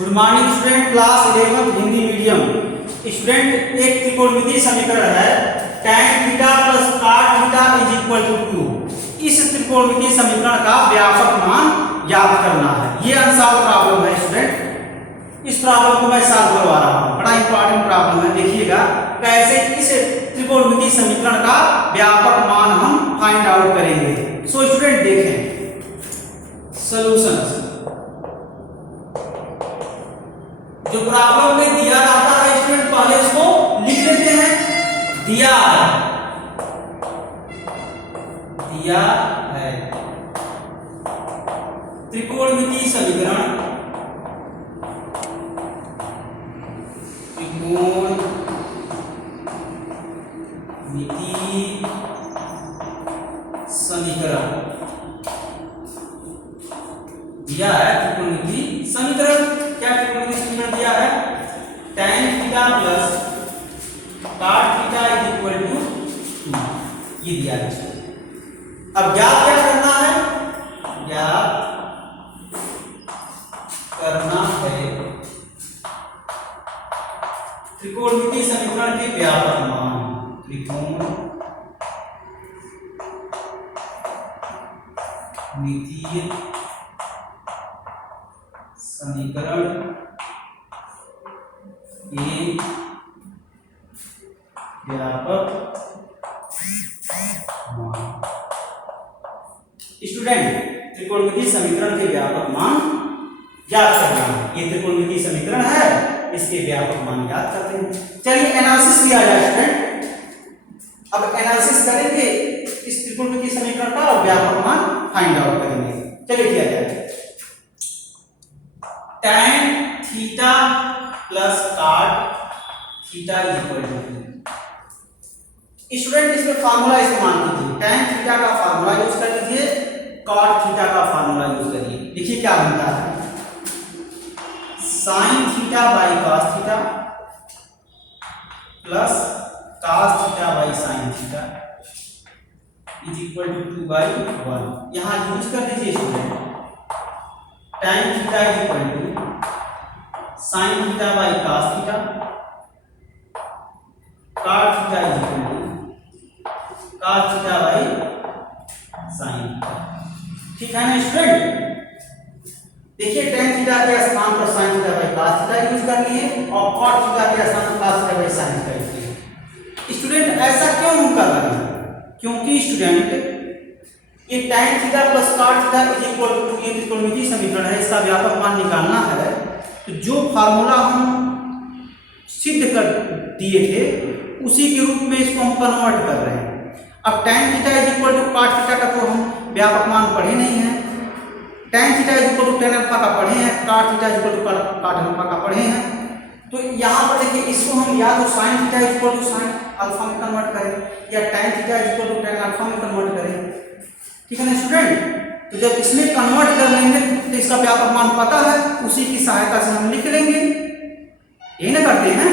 Good morning student, class 11 Hindi medium. Student, एक त्रिकोणमितीय समीकरण है tan theta plus cot theta is equal to 2। इस त्रिकोणमितीय समीकरण का व्यापक मान याद करना है। ये अनसॉल्व प्रॉब्लम है स्टूडेंट। इस प्रॉब्लम को मैं सॉल्व करवा रहा हूँ, बड़ा इंपॉर्टेंट प्रॉब्लम है। देखिएगा कैसे इस त्रिकोणमितीय समीकरण का व्यापक मान हम फाइंड आउट करेंगे। सो स्टूडेंट देखें सॉल्यूशन। जो प्रॉब्लम में दिया जाता है स्टूडेंट, पहले इसको लिख लेते हैं। दिया है त्रिकोणमितीय समीकरण, दिया है त्रिकोणमितीय समीकरण। क्या त्रिकोणमितीय समीकरण दिया है? tan theta plus cot theta is equal to 2। ये दिया है। अब ज्ञात क्या करना है? ज्ञात करना है त्रिकोणमितीय समीकरण के व्यापक मान। त्रिकोणमितीय समीकरण के व्यापक मान। स्टूडेंट, त्रिकोणमितीय समीकरण के व्यापक मान याद करना है। ये त्रिकोणमितीय समीकरण है, इसके व्यापक मान याद करते हैं। चलिए एनालिसिस किया जाए स्टूडेंट। अब एनालिसिस करेंगे इस त्रिकोणमितीय समीकरण का और व्यापक मान फाइंड आउट करेंगे। चलिए किया जाए। tan theta plus cot theta is equal to 2। Student, इसमें फार्मूला इस्तेमाल कीजिए। tan थीटा का फार्मूला यूज कर लीजिए, cot थीटा का फार्मूला यूज करिए। देखिए क्या बनता है। sin theta by cos theta plus cos theta by sin theta is equal to 2/1। यहां यूज कर दीजिए student. tan theta is equal to sin theta by cos theta, cot theta is equal to cos theta by sin theta. ठीक है ना student? देखिए tan theta के स्थान पर sin theta by cos theta use करनी है और cot थीटा के स्थान पर cos theta by sin theta use करनी है। स्टूडेंट, ऐसा क्यों हम कर रहे हैं? क्योंकि स्टूडेंट ये tan theta plus cot theta is equal to 2 ये त्रिकोणमितीय समीकरण है, इसका व्यापक मान निकालना है। तो जो फार्मूला हम सिद्ध कर दिए थे उसी के रूप में इसको हम कन्वर्ट कर रहे हैं। अब tan theta is equal to cot theta का तो हम व्यापक मान पढ़े नहीं है। tan theta is equal to tan alpha का पढ़े हैं, cot theta is equal to cot alpha का पढ़े हैं। तो यहाँ पर देखिए इसको हम या तो sin theta is equal to sin alpha में कन्वर्ट करें या tan theta is equal to tan alpha में कन्वर्ट करें। ठीक है ना स्टूडेंट? तो जब इसमें कन्वर्ट कर लेंगे तो इसका व्यापक मान पता है, उसी की सहायता से हम लिख लेंगे। यही ना करते हैं।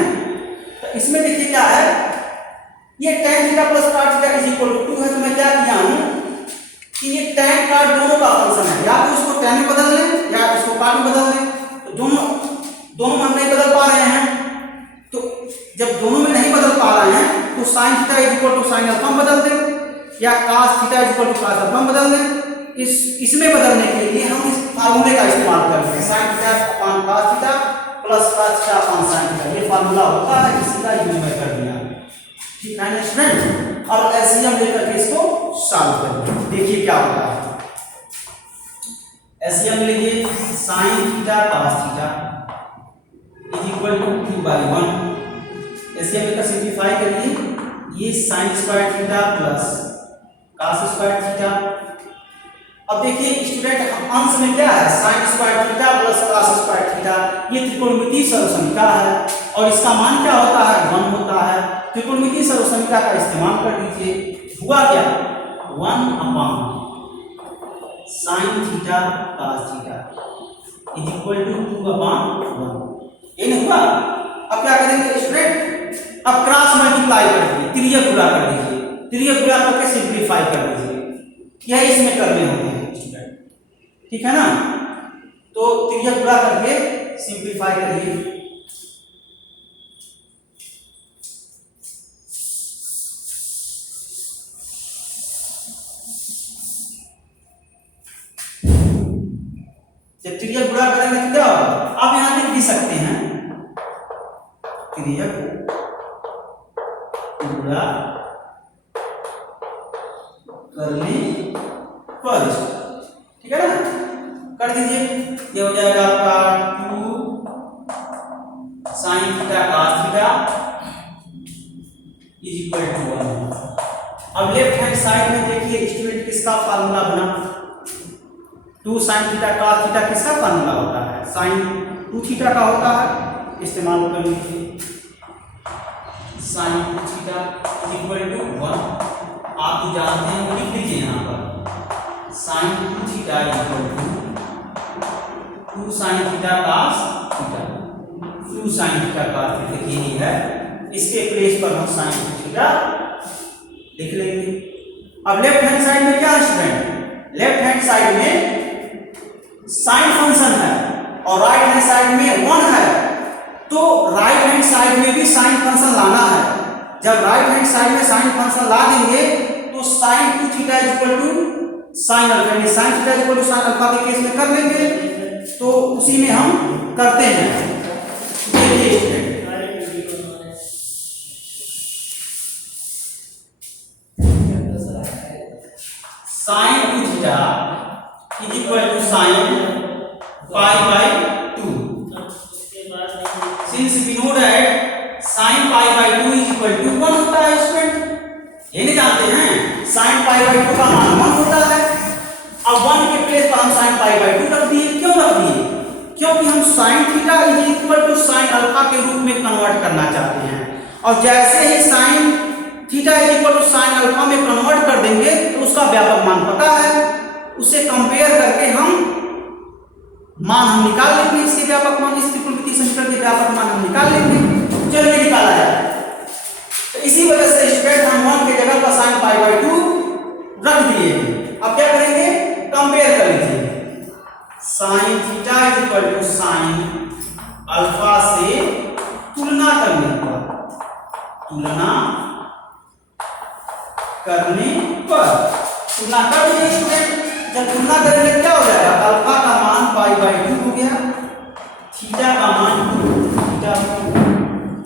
तो इसमें देखिए क्या है, ये tan theta plus cot theta is equal to 2 है। तो मैं क्या किया हूं कि ये tan cot दोनों का फंक्शन है, या तो इसको tan में बदल लें या इसको cot में बदल लें। तो दोनों में नहीं बदल पा रहे हैं। तो जब दोनों में नहीं बदल पा रहे हैं तो sin theta is equal to sin alpha में बदल दें या cos theta is equal to cos alpha में बदल दें। इसमें बदलने के लिए हम इस फार्मूले का इस्तेमाल करते हैं। sin theta upon cos theta plus cos theta upon sin theta, ये फार्मूला होता है, इसी का यूज मैं कर दिया। ठीक है ना स्टूडेंट? और एलसीएम लेकर के इसको सॉल्व करिए। देखिए क्या होता है। एलसीएम लीजिए। sin theta cos theta is equal to 2/1। LCM लेकर सिंपलीफाई करिए। ये sin square theta plus cos square theta. अब देखिए स्टूडेंट, अंश में क्या है? sin square theta plus cos square theta. ये त्रिकोणमितीय सर्वसंख्या है और इसका मान क्या होता है? 1 होता है। त्रिकोणमितीय सर्वसंख्या का इस्तेमाल कर लीजिए। हुआ क्या? 1 upon sin theta cos theta is equal to 2/1। ये नहीं हुआ? अब क्या करेंगे स्टूडेंट? अब क्रॉस मल्टीप्लाई कर दीजिए, तिर्यक गुणा कर दीजिए, तिर्यक गुणा करके सिंप्लीफाई कर दीजिए। यह इसमें करने होते हैं स्टूडेंट। ठीक है ना? तो तिर्यक गुणा करके सिंप्लीफाई करिए। जब त्रियक गुणा करेंगे तो क्या होगा, आप यहां लिख भी सकते हैं त्रियक गुणा करने पर, ठीक है ना, कर दीजिए। ये हो जाएगा आपका 2 sin theta cos theta is equal to 1। अब लेफ्ट हैंड साइड में देखिए स्टूडेंट किसका फार्मूला बना, 2 sin थीटा cos थीटा किसका फार्मूला होता है, sin 2 थीटा का होता है, इस्तेमाल कर लीजिए। sin 2 थीटा इक्वल टू 1, आप जो जानते हैं वो लिख लीजिए यहाँ पर, sin 2 theta equal to 2 sin theta cos theta, 2 sin theta cos theta यही है, इसके प्लेस पर हम sin 2 थीटा लिख लेंगे। अब लेफ्ट हैंड साइड में क्या है स्टूडेंट, लेफ्ट हैंड साइड में साइन फंक्शन है और राइट हैंड साइड में 1 है, तो राइट हैंड साइड में भी साइन फंक्शन लाना है। जब राइट हैंड साइड में साइन फंक्शन ला देंगे तो sin 2 theta equal to sin alpha, यानी sin theta equal to sin alpha के केस में कर लेंगे, तो उसी में हम करते हैं। देखिए sin 2 theta is equal to sin pi by 2, since we know that sin pi by 2 is equal to 1 होता है स्टूडेंट, ये नहीं जानते हैं, sin पाई बाय 2 का मान 1 होता है। अब 1 के प्लेस पर हम sin पाई बाय 2 रख दिए, क्यों रख दिए, क्योंकि हम sin theta is equal to sin alpha के रूप में कन्वर्ट करना चाहते हैं, और जैसे ही sin theta is equal to sin alpha में कन्वर्ट कर देंगे तो उसका व्यापक मान पता है, उससे कंपेयर करके हम निकाल लेंगे, इसके व्यापक मान, इस त्रिकोणमितीय समीकरण के व्यापक मान हम निकाल लेंगे। चलिए निकाला जाए, तो इसी वजह से स्टूडेंट हम 1 के जगह पर sin पाई बाय 2 रख दिए। अब क्या करेंगे, कंपेयर कर लीजिए, sin theta is equal to sin alpha से तुलना करने पर, तुलना करने पर, तुलना कर दीजिए स्टूडेंट। जब तुलना करेंगे क्या हो जाएगा, अल्फा का मान पाई बाय 2 हो गया, थीटा का मान थीटा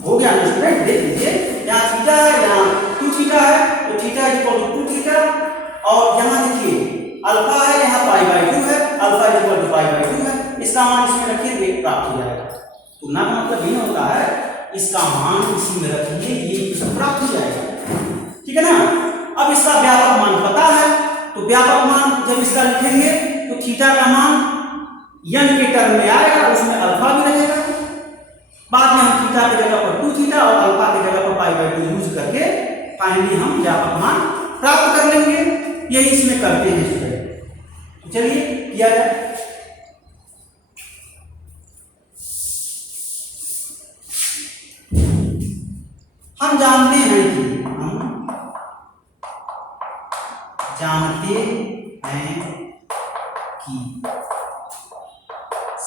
हो गया ना स्टूडेंट। देख लीजिए यहाँ थीटा है, यहाँ 2 थीटा है, तो थीटा इक्वल टू 2 थीटा, और यहाँ देखिए अल्फा है, यहाँ पाई बाय 2 है, alpha equal to pi by 2 है, इसका मान इसमें रखिए, रेट प्राप्त हो जाएगा। तुलना का मतलब ये होता है इसका मान इसी में रखिए, ये प्राप्त हो जाएगा, ठीक है ना। अब इसका व्यापक मान पता है, तो व्यापक मान जब इसका लिखेंगे तो थीटा का मान n के टर्म में आएगा, उसमें अल्फा भी रहेगा, बाद में हम थीटा की जगह पर 2 थीटा और अल्फा की जगह पर पाई बाय 2 यूज करके फाइनली हम व्यापक मान प्राप्त कर लेंगे। यही इसमें करते हैं स्टूडेंट, चलिए किया जाए। हम जानते हैं कि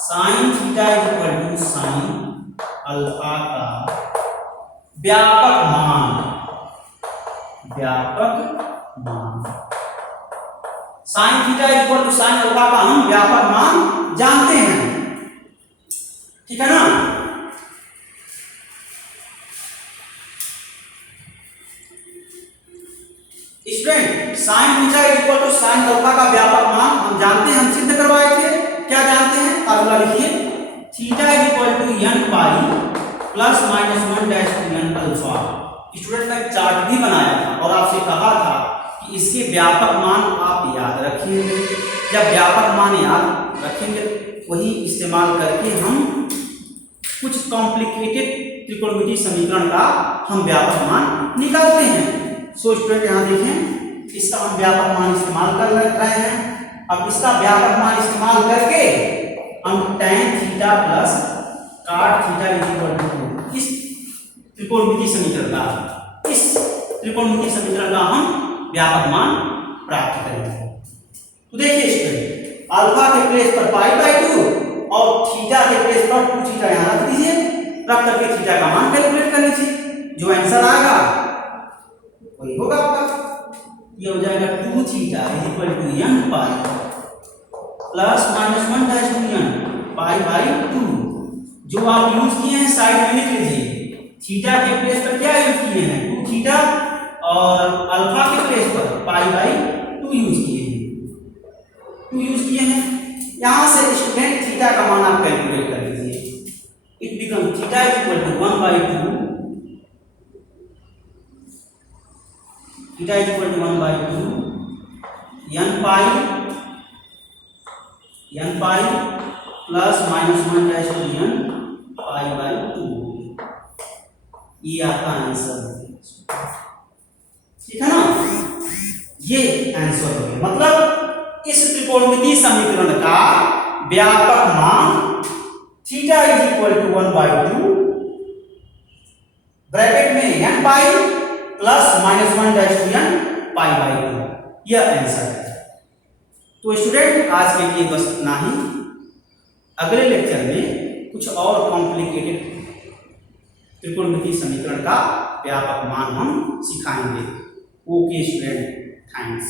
sin theta equal to sin alpha का व्यापक मान, sin theta equal to sin alpha का हम व्यापक मान जानते हैं, ठीक है ना। Student sin theta equal to sin alpha का व्यापक मान हम जानते हैं, हम सिद्ध करवाए थे। क्या जानते हैं, फार्मूला लिखिए, theta equal to n pi plus minus 1 dash n alpha. Student ने चार्ट भी बनाया था और आपसे कहा था कि इसके व्यापक मान आप याद रखेंगे, जब व्यापक मान याद रखेंगे वही इस्तेमाल करके हम कुछ कॉम्प्लिकेटेड त्रिकोणमितीय समीकरण का हम व्यापक मान निकालते हैं। सो स्टूडेंट यहाँ देखें, इसका हम व्यापक मान इस्तेमाल कर रहे हैं। अब इसका व्यापक मान इस्तेमाल करके हम tan theta plus cot theta equal to इस त्रिकोणमितीय समीकरण का हम व्यापक मान प्राप्त करेंगे। तो देखिए स्टूडेंट, अल्फा के प्लेस पर पाई बाय 2 और थीटा के प्लेस पर 2 थीटा यहाँ रख दीजिए, रख करके थीटा का मान कैलकुलेट कर लीजिए, जो आंसर आएगा वही होगा आपका। ये हो जाएगा 2 theta equal to n pi plus minus 1 dash two n pi by 2। जो आप यूज किए हैं साइड में लिख लीजिए, थीटा के प्लेस पर क्या यूज किए हैं 2 थीटा, और अल्फा के प्लेस पर पाई बाई 2 यूज किए हैं, 2 यूज किए हैं। यहां से स्टूडेंट थीटा का मान आप कैलकुलेट कर लीजिए, it become theta equal to 1/2, theta equal to 1/2 n pi plus minus 1 dash two n pi by 2। ये आपका आंसर है, ठीक है ना। ये आंसर हो गया, मतलब इस त्रिकोणमितीय समीकरण का व्यापक मान theta is equal to 1/2 bracket में n pi plus minus 1 dash two n pi by 2, यह आंसर है। तो स्टूडेंट आज के लिए बस इतना ही। अगले लेक्चर में कुछ और कॉम्प्लिकेटेड त्रिकोणमितीय समीकरण का व्यापक मान हम सिखाएंगे। Okay student, thanks.